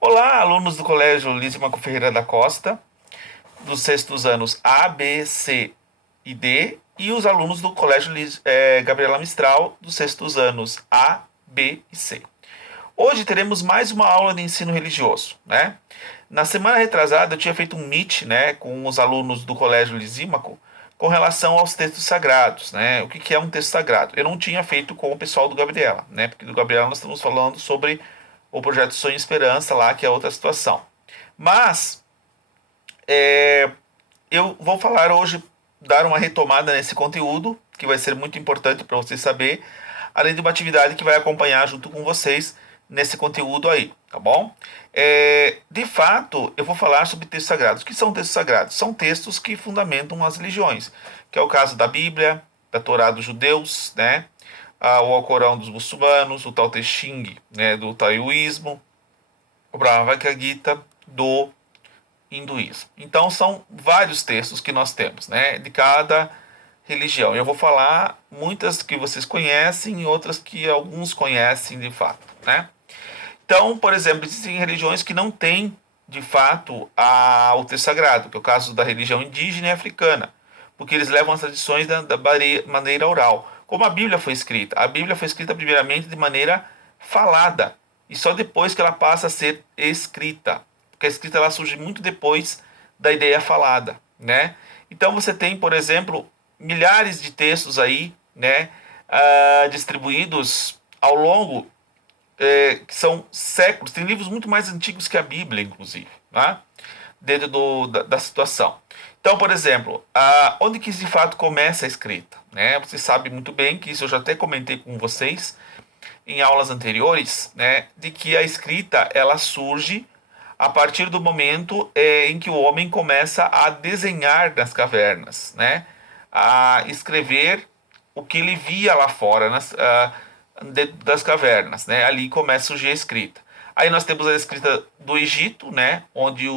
Olá, alunos do Colégio Lísimaco Ferreira da Costa, dos sextos anos A, B, C e D, e os alunos do Colégio Gabriela Mistral, dos sextos anos A, B e C. Hoje teremos mais uma aula de ensino religioso, né? Na semana retrasada eu tinha feito um meet, né, com os alunos do Colégio Lisímaco com relação aos textos sagrados, né? O que é um texto sagrado? Eu não tinha feito com o pessoal do Gabriela, né? Porque do Gabriela nós estamos falando sobre o projeto Sonho e Esperança lá, que é outra situação. Mas eu vou falar hoje, dar uma retomada nesse conteúdo, que vai ser muito importante para vocês saber, além de uma atividade que vai acompanhar junto com vocês nesse conteúdo aí, tá bom? De fato, eu vou falar sobre textos sagrados. O que são textos sagrados? São textos que fundamentam as religiões, que é o caso da Bíblia, da Torá dos judeus, né? O Alcorão dos muçulmanos, o Tao Te Ching, né, do taoísmo, o Bhagavad Gita do hinduísmo. Então são vários textos que nós temos, né, de cada religião. Eu vou falar muitas que vocês conhecem e outras que alguns conhecem de fato, né? Então, por exemplo, existem religiões que não têm de fato o texto sagrado, que é o caso da religião indígena e africana, porque eles levam as tradições da maneira oral. Como a Bíblia foi escrita? A Bíblia foi escrita primeiramente de maneira falada, e só depois que ela passa a ser escrita. Porque a escrita ela surge muito depois da ideia falada, né? Então você tem, por exemplo, milhares de textos aí, né, distribuídos ao longo que são séculos, tem livros muito mais antigos que a Bíblia, inclusive, né? Dentro da situação. Então, por exemplo, onde que de fato começa a escrita? Né? Você sabe muito bem que isso eu já até comentei com vocês em aulas anteriores, né? De que a escrita ela surge a partir do momento em que o homem começa a desenhar nas cavernas, né? A escrever o que ele via lá fora, das cavernas, né? Ali começa a surgir a escrita. Aí nós temos a escrita do Egito, né? Onde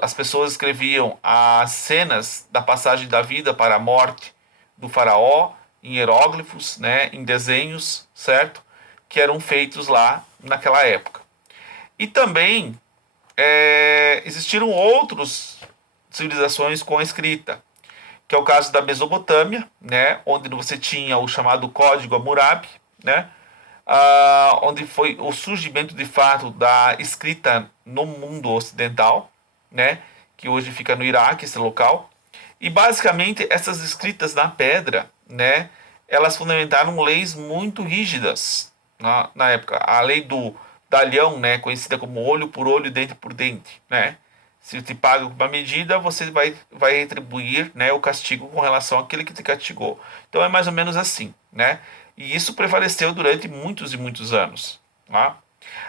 as pessoas escreviam as cenas da passagem da vida para a morte do faraó em hieróglifos, né? Em desenhos, certo? Que eram feitos lá naquela época. E também existiram outras civilizações com a escrita, que é o caso da Mesopotâmia, né, onde você tinha o chamado Código Hammurabi, né, onde foi o surgimento de fato da escrita no mundo ocidental, né, que hoje fica no Iraque, esse local. E basicamente essas escritas na pedra, né, elas fundamentaram leis muito rígidas na época. A lei do Dalhão, né, conhecida como olho por olho, dente por dente, né? Se te paga uma medida, você vai retribuir, né, o castigo com relação àquele que te castigou. Então é mais ou menos assim, né? E isso prevaleceu durante muitos e muitos anos. Tá?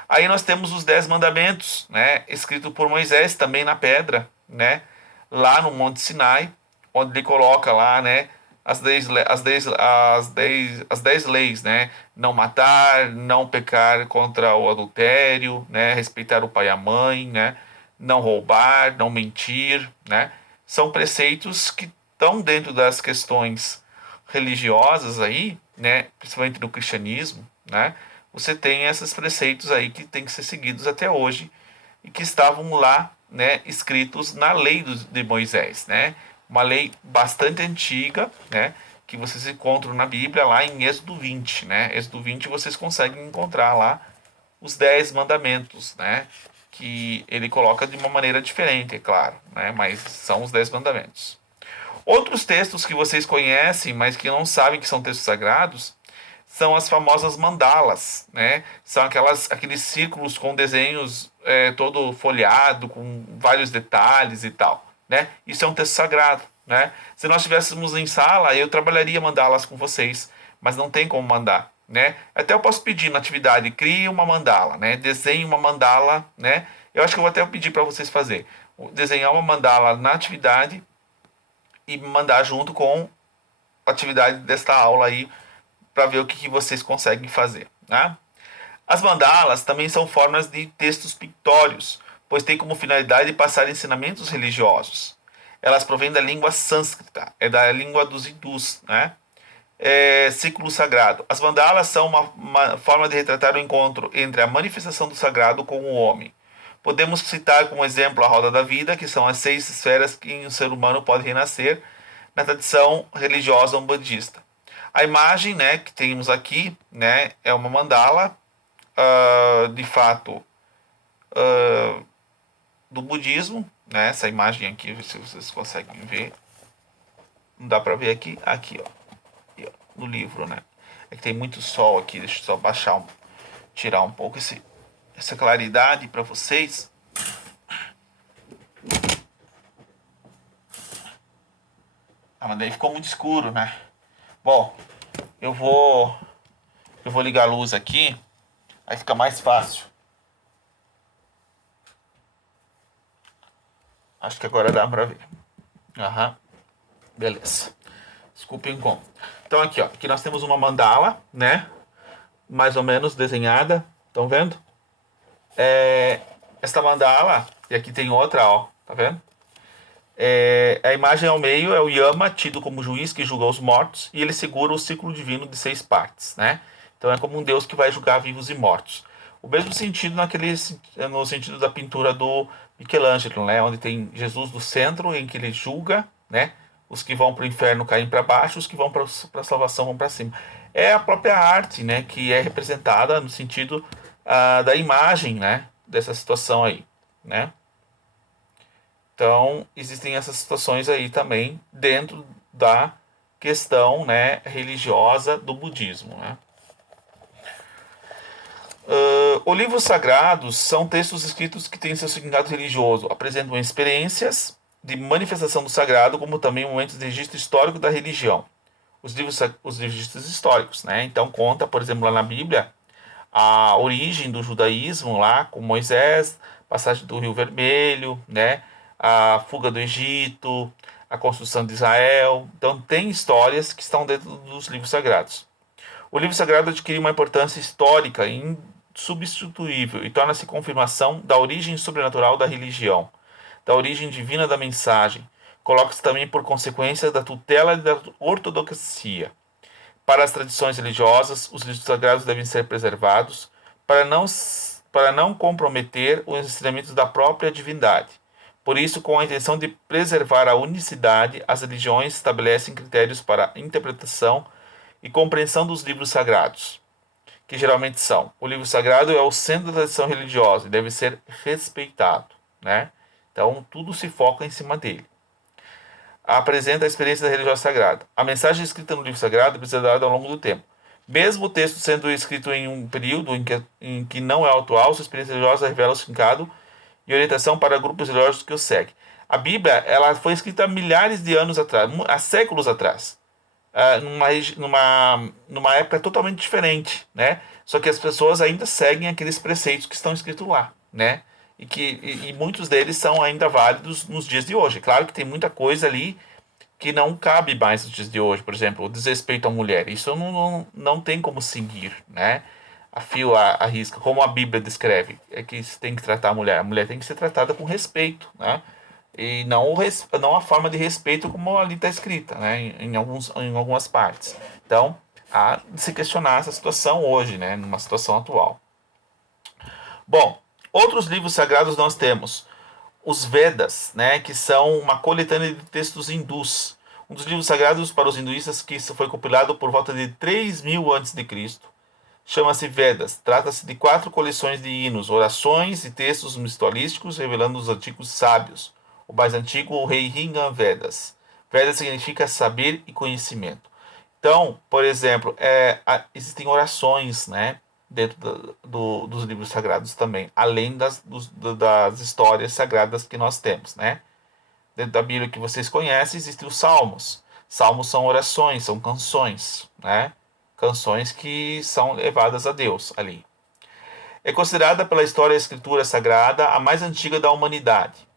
Aí nós temos os 10 mandamentos, né, escrito por Moisés também na pedra, né, lá no Monte Sinai, onde ele coloca lá, né, as dez leis, né, não matar, não pecar contra o adultério, né, respeitar o pai e a mãe, né, não roubar, não mentir, né, são preceitos que estão dentro das questões religiosas aí, né, principalmente no cristianismo, né, você tem esses preceitos aí que têm que ser seguidos até hoje e que estavam lá, né, escritos na lei de Moisés, né? Uma lei bastante antiga, né, que vocês encontram na Bíblia lá em Êxodo 20, né? Êxodo 20 vocês conseguem encontrar lá os 10 mandamentos, né? Que ele coloca de uma maneira diferente, é claro, né? Mas são os 10 mandamentos. Outros textos que vocês conhecem, mas que não sabem que são textos sagrados, são as famosas mandalas, né? São aqueles círculos com desenhos todo folheado, com vários detalhes e tal, né? Isso é um texto sagrado, né? Se nós estivéssemos em sala, eu trabalharia mandalas com vocês, mas não tem como mandar, né? Até eu posso pedir na atividade, crie uma mandala, né? Desenhe uma mandala, né? Eu acho que eu vou até pedir para vocês fazer, desenhar uma mandala na atividade e mandar junto com a atividade desta aula aí para ver o que vocês conseguem fazer. Né? As mandalas também são formas de textos pictórios, pois têm como finalidade passar ensinamentos religiosos. Elas provêm da língua sânscrita, é da língua dos hindus, né? ciclo sagrado. As mandalas são uma forma de retratar o encontro entre a manifestação do sagrado com o homem. Podemos citar como exemplo a roda da vida, que são as 6 esferas que o ser humano pode renascer na tradição religiosa umbandista. A imagem, né, que temos aqui, né, é uma mandala, de fato, do budismo, né? Essa imagem aqui, se vocês conseguem ver, não dá para ver aqui, ó, no livro, né? É que tem muito sol aqui, deixa eu só baixar, tirar um pouco essa claridade para vocês. Mas daí ficou muito escuro, né? Bom, eu vou ligar a luz aqui, aí fica mais fácil. Acho que agora dá pra ver. Aham. Beleza. Desculpem como. Então aqui, ó. Aqui nós temos uma mandala, né? Mais ou menos desenhada. Estão vendo? Esta mandala, e aqui tem outra, ó. Tá vendo? A imagem ao meio é o Yama, tido como juiz que julga os mortos, e ele segura o ciclo divino de 6 partes, né? Então é como um Deus que vai julgar vivos e mortos. O mesmo sentido no sentido da pintura do Michelangelo, né? Onde tem Jesus no centro, em que ele julga, né? Os que vão para o inferno caem para baixo, os que vão para a salvação vão para cima. É a própria arte, né? Que é representada no sentido da imagem, né? Dessa situação aí, né? Então, existem essas situações aí também dentro da questão, né, religiosa do budismo, né? Os livros sagrados são textos escritos que têm seu significado religioso, apresentam experiências de manifestação do sagrado, como também momentos de registro histórico da religião. Os registros históricos, né? Então conta, por exemplo, lá na Bíblia, a origem do judaísmo lá com Moisés, passagem do Rio Vermelho, né? A fuga do Egito, a construção de Israel. Então tem histórias que estão dentro dos livros sagrados. O livro sagrado adquire uma importância histórica insubstituível e torna-se confirmação da origem sobrenatural da religião, da origem divina da mensagem. Coloca-se também por consequência da tutela da ortodoxia. Para as tradições religiosas, os livros sagrados devem ser preservados para não comprometer os ensinamentos da própria divindade. Por isso, com a intenção de preservar a unicidade, as religiões estabelecem critérios para a interpretação e compreensão dos livros sagrados, que geralmente são: o livro sagrado é o centro da tradição religiosa e deve ser respeitado, né? Então, tudo se foca em cima dele. Apresenta a experiência da religião sagrada. A mensagem escrita no livro sagrado é preservada ao longo do tempo. Mesmo o texto sendo escrito em um período em que não é atual, sua experiência religiosa revela o significado e orientação para grupos religiosos que o seguem. A Bíblia, ela foi escrita há milhares de anos atrás, há séculos atrás, numa época totalmente diferente, né? Só que as pessoas ainda seguem aqueles preceitos que estão escritos lá, né? E muitos deles são ainda válidos nos dias de hoje. Claro que tem muita coisa ali que não cabe mais nos dias de hoje, por exemplo, o desrespeito à mulher. Isso não tem como seguir, né? A fio a risca, como a Bíblia descreve, é que se tem que tratar a mulher. A mulher tem que ser tratada com respeito, né? E não a forma de respeito como ali está escrita, né? Em algumas partes. Então, há de se questionar essa situação hoje, né? Numa situação atual. Bom, outros livros sagrados nós temos os Vedas, né, que são uma coletânea de textos hindus. Um dos livros sagrados para os hinduístas que foi compilado por volta de 3000 a.C. Chama-se Vedas. Trata-se de 4 coleções de hinos, orações e textos ritualísticos revelando os antigos sábios. O mais antigo, o rei Ringa Vedas. Vedas significa saber e conhecimento. Então, por exemplo, existem orações, né, dentro dos livros sagrados também, além das histórias sagradas que nós temos, né? Dentro da Bíblia que vocês conhecem, existem os salmos. Salmos são orações, são canções, né? Canções que são levadas a Deus ali. É considerada pela história e escritura sagrada a mais antiga da humanidade.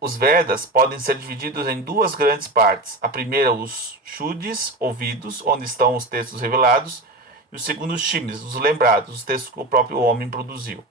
Os Vedas podem ser divididos em 2 grandes partes. A primeira, os Shuddhis, ouvidos, onde estão os textos revelados, e o segundo, os Shimnis, os lembrados, os textos que o próprio homem produziu.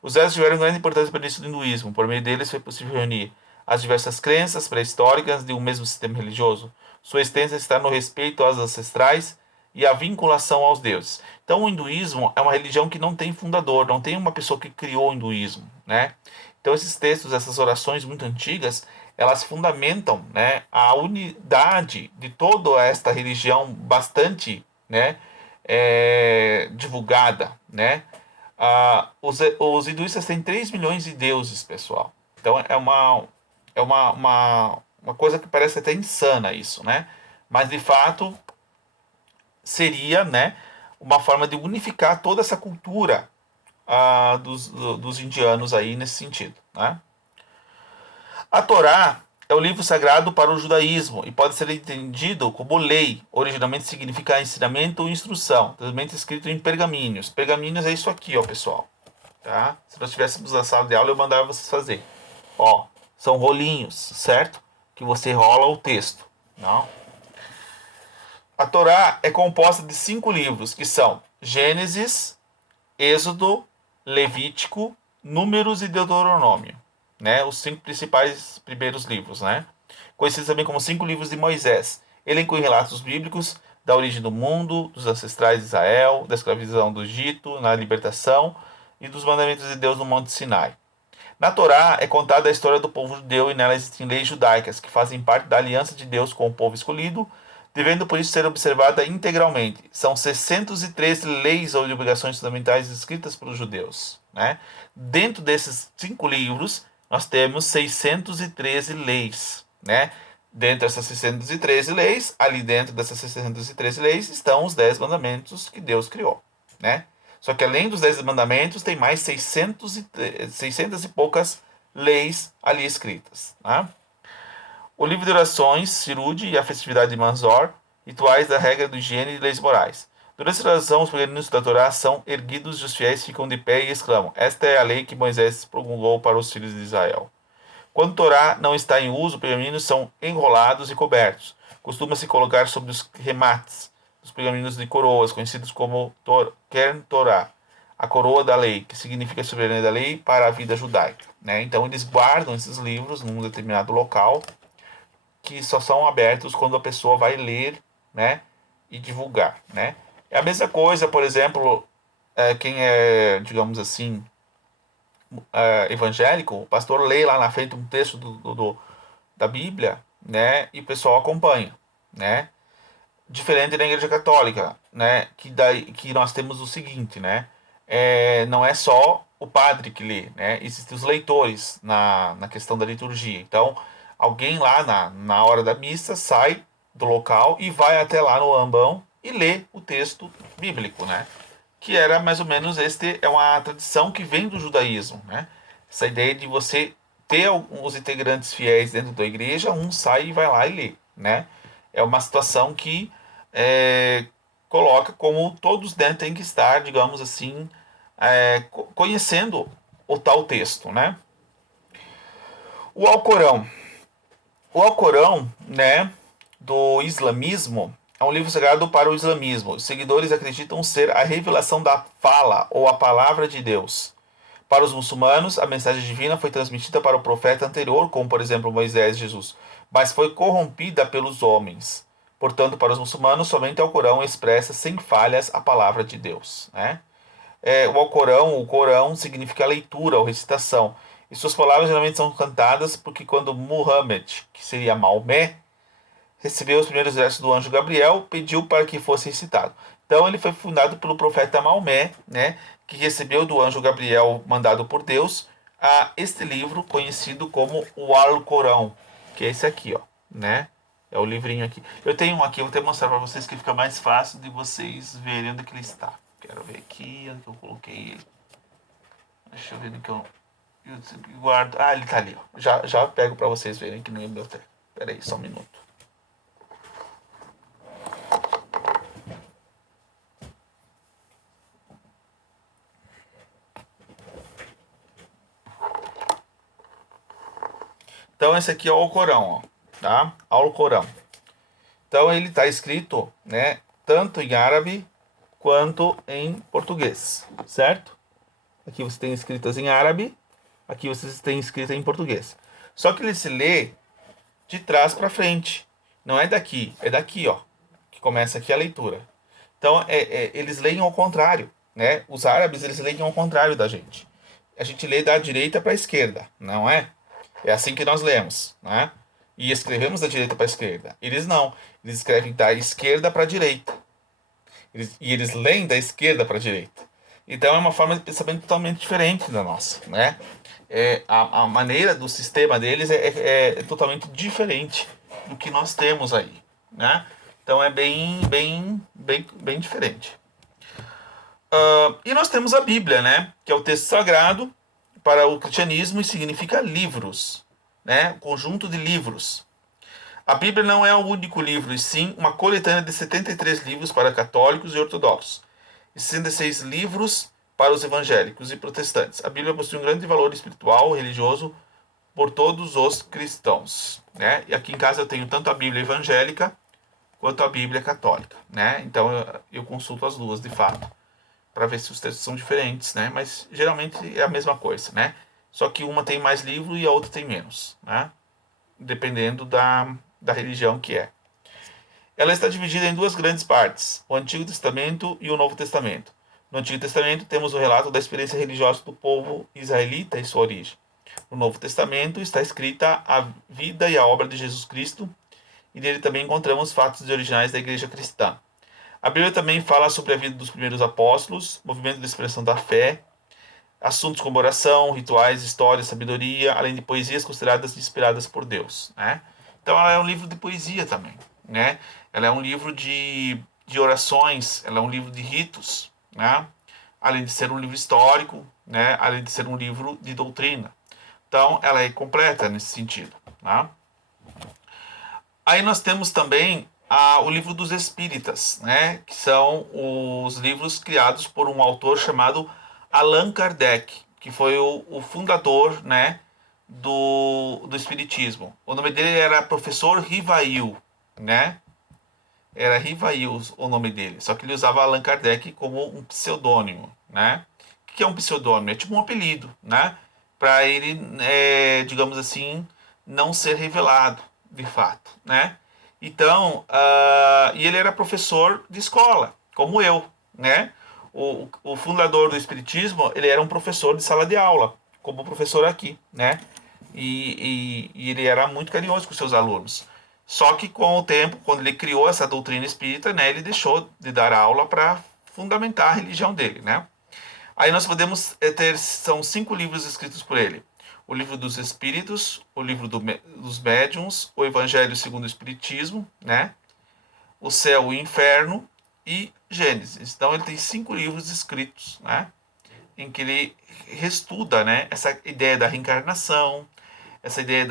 Os Vedas tiveram grande importância para o início do hinduísmo. Por meio deles foi possível reunir as diversas crenças pré-históricas de um mesmo sistema religioso. Sua essência está no respeito aos ancestrais e a vinculação aos deuses. Então, o hinduísmo é uma religião que não tem fundador, não tem uma pessoa que criou o hinduísmo, né? Então, esses textos, essas orações muito antigas, elas fundamentam, né, a unidade de toda esta religião bastante, né, divulgada, né? Os hinduístas têm 3 milhões de deuses, pessoal. Então uma coisa que parece até insana isso, né? Mas de fato seria, né, uma forma de unificar toda essa cultura dos indianos aí nesse sentido, né? A Torá é o livro sagrado para o judaísmo e pode ser entendido como lei. Originalmente significa ensinamento ou instrução, totalmente escrito em pergaminhos. Pergaminhos é isso aqui, ó, pessoal. Tá? Se nós estivéssemos na sala de aula, eu mandava vocês fazer. Ó, são rolinhos, certo? Que você rola o texto. Não? A Torá é composta de 5 livros, que são Gênesis, Êxodo, Levítico, Números e Deuteronômio, né? Os 5 principais primeiros livros, né? Conhecidos também como 5 livros de Moisés. Ele inclui relatos bíblicos da origem do mundo, dos ancestrais de Israel, da escravidão do Egito, na libertação e dos mandamentos de Deus no Monte Sinai. Na Torá é contada a história do povo judeu e nela existem leis judaicas que fazem parte da aliança de Deus com o povo escolhido, devendo por isso ser observada integralmente. São 613 leis ou obrigações fundamentais escritas pelos judeus, né? Dentro desses 5 livros, nós temos 613 leis, né? Dentro dessas 613 leis, ali dentro dessas 613 leis, estão os 10 mandamentos que Deus criou, né? Só que além dos 10 mandamentos, tem mais 600 e poucas leis ali escritas, né? O livro de orações, Sirude e a festividade de Manzor, rituais da regra do higiene e leis morais. Durante a oração, os peregrinos da Torá são erguidos e os fiéis ficam de pé e exclamam: Esta é a lei que Moisés promulgou para os filhos de Israel. Quando a Torá não está em uso, os pergaminhos são enrolados e cobertos. Costuma-se colocar sobre os remates dos pergaminhos de coroas, conhecidos como Kern Torá, a coroa da lei, que significa a soberania da lei para a vida judaica, né? Então eles guardam esses livros num determinado local, que só são abertos quando a pessoa vai ler, né, e divulgar, né? É a mesma coisa, por exemplo, quem é, digamos assim, evangélico, o pastor lê lá na frente um texto da Bíblia, né, e o pessoal acompanha, né? Diferente da Igreja Católica, né, que nós temos o seguinte, né? Não é só o padre que lê, né? Existem os leitores na questão da liturgia. Então, alguém lá na hora da missa sai do local e vai até lá no ambão e lê o texto bíblico, né? Que era mais ou menos é uma tradição que vem do judaísmo, né? Essa ideia de você ter os integrantes fiéis dentro da igreja, um sai e vai lá e lê, né? É uma situação que é, coloca como todos dentro têm que estar, digamos assim, conhecendo o tal texto, né? O Alcorão. O Alcorão, né, do islamismo, é um livro sagrado para o islamismo. Os seguidores acreditam ser a revelação da fala ou a palavra de Deus. Para os muçulmanos, a mensagem divina foi transmitida para o profeta anterior, como por exemplo Moisés e Jesus, mas foi corrompida pelos homens. Portanto, para os muçulmanos, somente o Alcorão expressa sem falhas a palavra de Deus, né? O Corão significa leitura ou recitação. E suas palavras geralmente são cantadas porque quando Muhammad, que seria Maomé, recebeu os primeiros versos do anjo Gabriel, pediu para que fosse recitado. Então ele foi fundado pelo profeta Maomé, né, que recebeu do anjo Gabriel, mandado por Deus, este livro conhecido como o Alcorão, que é esse aqui, ó, né? É o livrinho aqui. Eu tenho um aqui, eu vou até mostrar para vocês que fica mais fácil de vocês verem onde que ele está. Quero ver aqui onde que eu coloquei ele. Deixa eu ver onde que eu guardo. Ah, ele tá ali, ó. Já pego para vocês verem aqui no meu biblioteca. Pera aí, só um minuto. Então esse aqui é o Alcorão, ó, tá? Alcorão. Então ele está escrito, né, tanto em árabe quanto em português, certo? Aqui você tem escritas em árabe, aqui você tem escrita em português. Só que ele se lê de trás para frente. Não é daqui, é daqui, ó, que começa aqui a leitura. Então, eles leem ao contrário, né? Os árabes, eles leem ao contrário da gente. A gente lê da direita para a esquerda, não é? É assim que nós lemos, né? E escrevemos da direita para a esquerda. Eles não. Eles escrevem da esquerda para a direita. E eles leem da esquerda para a direita. Então é uma forma de pensamento totalmente diferente da nossa, né? A maneira do sistema deles é totalmente diferente do que nós temos aí, né? Então é bem diferente. E nós temos a Bíblia, né? Que é o texto sagrado para o cristianismo e significa livros, né? Conjunto de livros. A Bíblia não é o único livro, e sim uma coletânea de 73 livros para católicos e ortodoxos, e 66 livros para os evangélicos e protestantes. A Bíblia possui um grande valor espiritual e religioso por todos os cristãos, né? E aqui em casa eu tenho tanto a Bíblia evangélica quanto a Bíblia católica, né? Então eu consulto as duas de fato para ver se os textos são diferentes, né? Mas geralmente é a mesma coisa, né? Só que uma tem mais livro e a outra tem menos, né? Dependendo da religião que é. Ela está dividida em duas grandes partes, o Antigo Testamento e o Novo Testamento. No Antigo Testamento temos o relato da experiência religiosa do povo israelita e sua origem. No Novo Testamento está escrita a vida e a obra de Jesus Cristo, e nele também encontramos fatos originais da igreja cristã. A Bíblia também fala sobre a vida dos primeiros apóstolos, movimento de expressão da fé, assuntos como oração, rituais, história, sabedoria, além de poesias consideradas inspiradas por Deus, né? Então ela é um livro de poesia também, né? Ela é um livro de orações, ela é um livro de ritos, né? Além de ser um livro histórico, né? Além de ser um livro de doutrina. Então ela é completa nesse sentido, né? Aí nós temos também o livro dos Espíritas, né? Que são os livros criados por um autor chamado Allan Kardec, que foi o fundador, né, do Espiritismo. O nome dele era Professor Rivail, né? Era Rivail o nome dele, só que ele usava Allan Kardec como um pseudônimo, né? O que é um pseudônimo? É tipo um apelido, né? Para ele, digamos assim, não ser revelado, de fato, né? Então, e ele era professor de escola, como eu, né? O fundador do Espiritismo, ele era um professor de sala de aula, como o professor aqui, né? E ele era muito carinhoso com seus alunos. Só que com o tempo, quando ele criou essa doutrina espírita, né, ele deixou de dar aula para fundamentar a religião dele, né? Aí nós podemos ter, são 5 livros escritos por ele. O livro dos Espíritos, o livro dos Médiuns, o Evangelho segundo o Espiritismo, né? O Céu e o Inferno e Gênesis. Então ele tem 5 livros escritos, né? Em que ele reestuda, né, essa ideia da reencarnação, essa ideia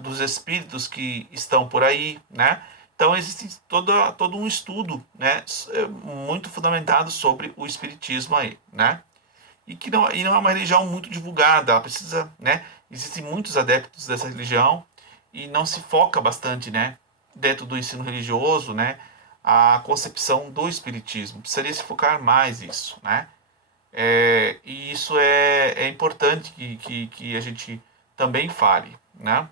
dos espíritos que estão por aí, né? Então existe todo um estudo, né, muito fundamentado sobre o espiritismo aí, né? E não é uma religião muito divulgada, ela precisa, né? Existem muitos adeptos dessa religião e não se foca bastante, né, dentro do ensino religioso, né, a concepção do espiritismo. Precisaria se focar mais nisso, né? E isso é importante que a gente também fale, né?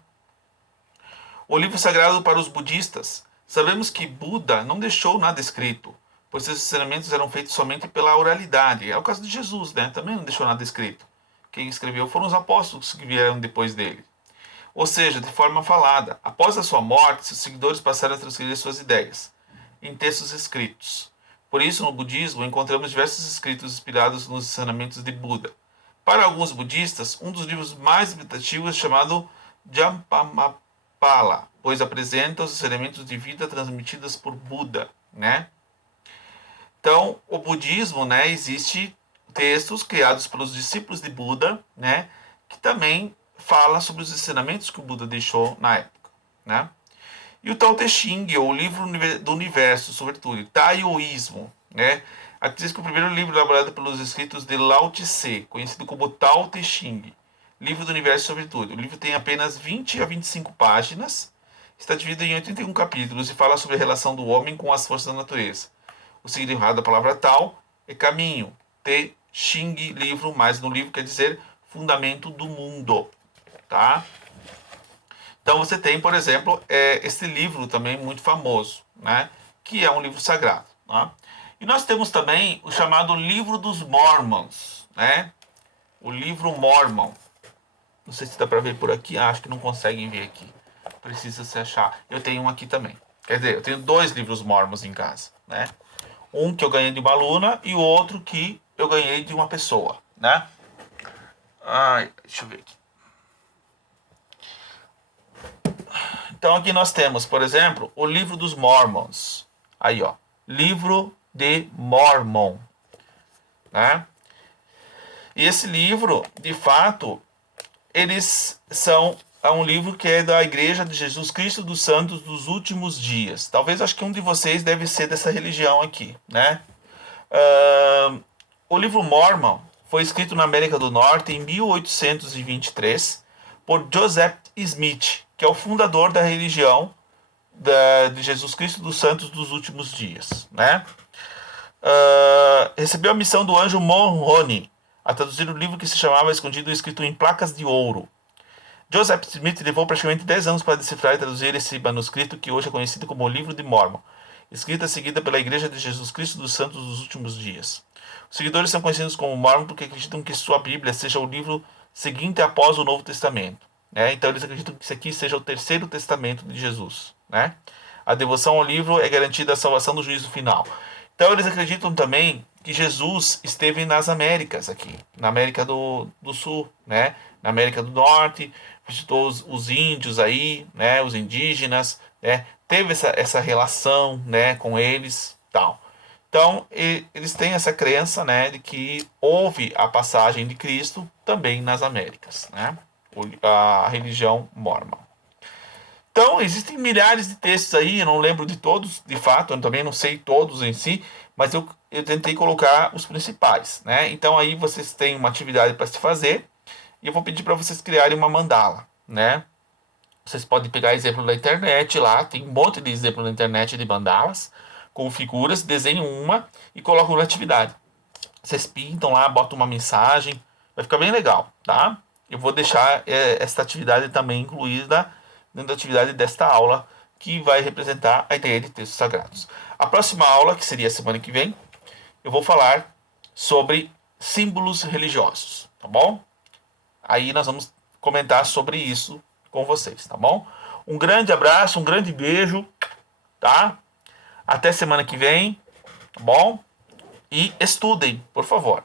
O livro sagrado para os budistas. Sabemos que Buda não deixou nada escrito, pois seus ensinamentos eram feitos somente pela oralidade. É o caso de Jesus, né? Também não deixou nada escrito. Quem escreveu foram os apóstolos que vieram depois dele. Ou seja, de forma falada. Após a sua morte, seus seguidores passaram a transcrever suas ideias em textos escritos. Por isso, no budismo, encontramos diversos escritos inspirados nos ensinamentos de Buda. Para alguns budistas, um dos livros mais representativos é chamado Jampamapala, pois apresenta os elementos de vida transmitidos por Buda, né? Então, o budismo, né, existe textos criados pelos discípulos de Buda, né, que também fala sobre os ensinamentos que o Buda deixou na época, né? E o Tao Te Ching, ou o livro do universo, sobretudo, taoísmo, né? Aqui diz que o primeiro livro elaborado pelos escritos de Lao Tse, conhecido como Tao Te Ching, livro do universo sobretudo. O livro tem apenas 20 a 25 páginas, está dividido em 81 capítulos e fala sobre a relação do homem com as forças da natureza. O significado da palavra Tao é caminho, Te Ching, livro, mas no livro quer dizer fundamento do mundo, tá? Então você tem, por exemplo, esse livro também muito famoso, né? Que é um livro sagrado. Né? E nós temos também o chamado Livro dos Mormons, né? O livro Mormon. Não sei se dá para ver por aqui. Acho que não conseguem ver aqui. Precisa se achar. Eu tenho um aqui também. Quer dizer, eu tenho dois livros Mormons em casa, né? Um que eu ganhei de uma aluna e o outro que eu ganhei de uma pessoa, né? Ai, deixa eu ver aqui. Então aqui nós temos, por exemplo, o livro dos Mormons. Aí, ó. Livro de Mormon, né? E esse livro, de fato, eles são um livro que é da Igreja de Jesus Cristo dos Santos dos Últimos Dias. Talvez acho que um de vocês deve ser dessa religião aqui, né? O livro Mormon foi escrito na América do Norte em 1823 por Joseph Smith, que é o fundador da religião de Jesus Cristo dos Santos dos Últimos Dias, né? Recebeu a missão do anjo Moroni a traduzir o livro que se chamava Escondido escrito em placas de ouro. Joseph Smith levou praticamente 10 anos para decifrar e traduzir esse manuscrito que hoje é conhecido como o Livro de Mormon, escrita seguida pela Igreja de Jesus Cristo dos Santos dos Últimos Dias. Os seguidores são conhecidos como Mormon porque acreditam que sua Bíblia seja o livro seguinte após o Novo Testamento. Né? Então eles acreditam que isso aqui seja o terceiro testamento de Jesus. Né? A devoção ao livro é garantida a salvação do juízo final. Então eles acreditam também que Jesus esteve nas Américas aqui, na América do Sul, né? Na América do Norte, visitou os índios aí, né? Os indígenas, né? Teve essa relação, né? Com eles, tal. Então eles têm essa crença, né? De que houve a passagem de Cristo também nas Américas, né? A religião mórmon. Então, existem milhares de textos aí, eu não lembro de todos, de fato, eu também não sei todos em si, mas eu tentei colocar os principais, né? Então, aí vocês têm uma atividade para se fazer e eu vou pedir para vocês criarem uma mandala, né? Vocês podem pegar exemplo da internet lá, tem um monte de exemplo na internet de mandalas, com figuras, desenham uma e colocam na atividade. Vocês pintam lá, botam uma mensagem, vai ficar bem legal, tá? Eu vou deixar esta atividade também incluída dentro da atividade desta aula, que vai representar a ideia de textos sagrados. A próxima aula, que seria a semana que vem, eu vou falar sobre símbolos religiosos, tá bom? Aí nós vamos comentar sobre isso com vocês, tá bom? Um grande abraço, um grande beijo, tá? Até semana que vem, tá bom? E estudem, por favor.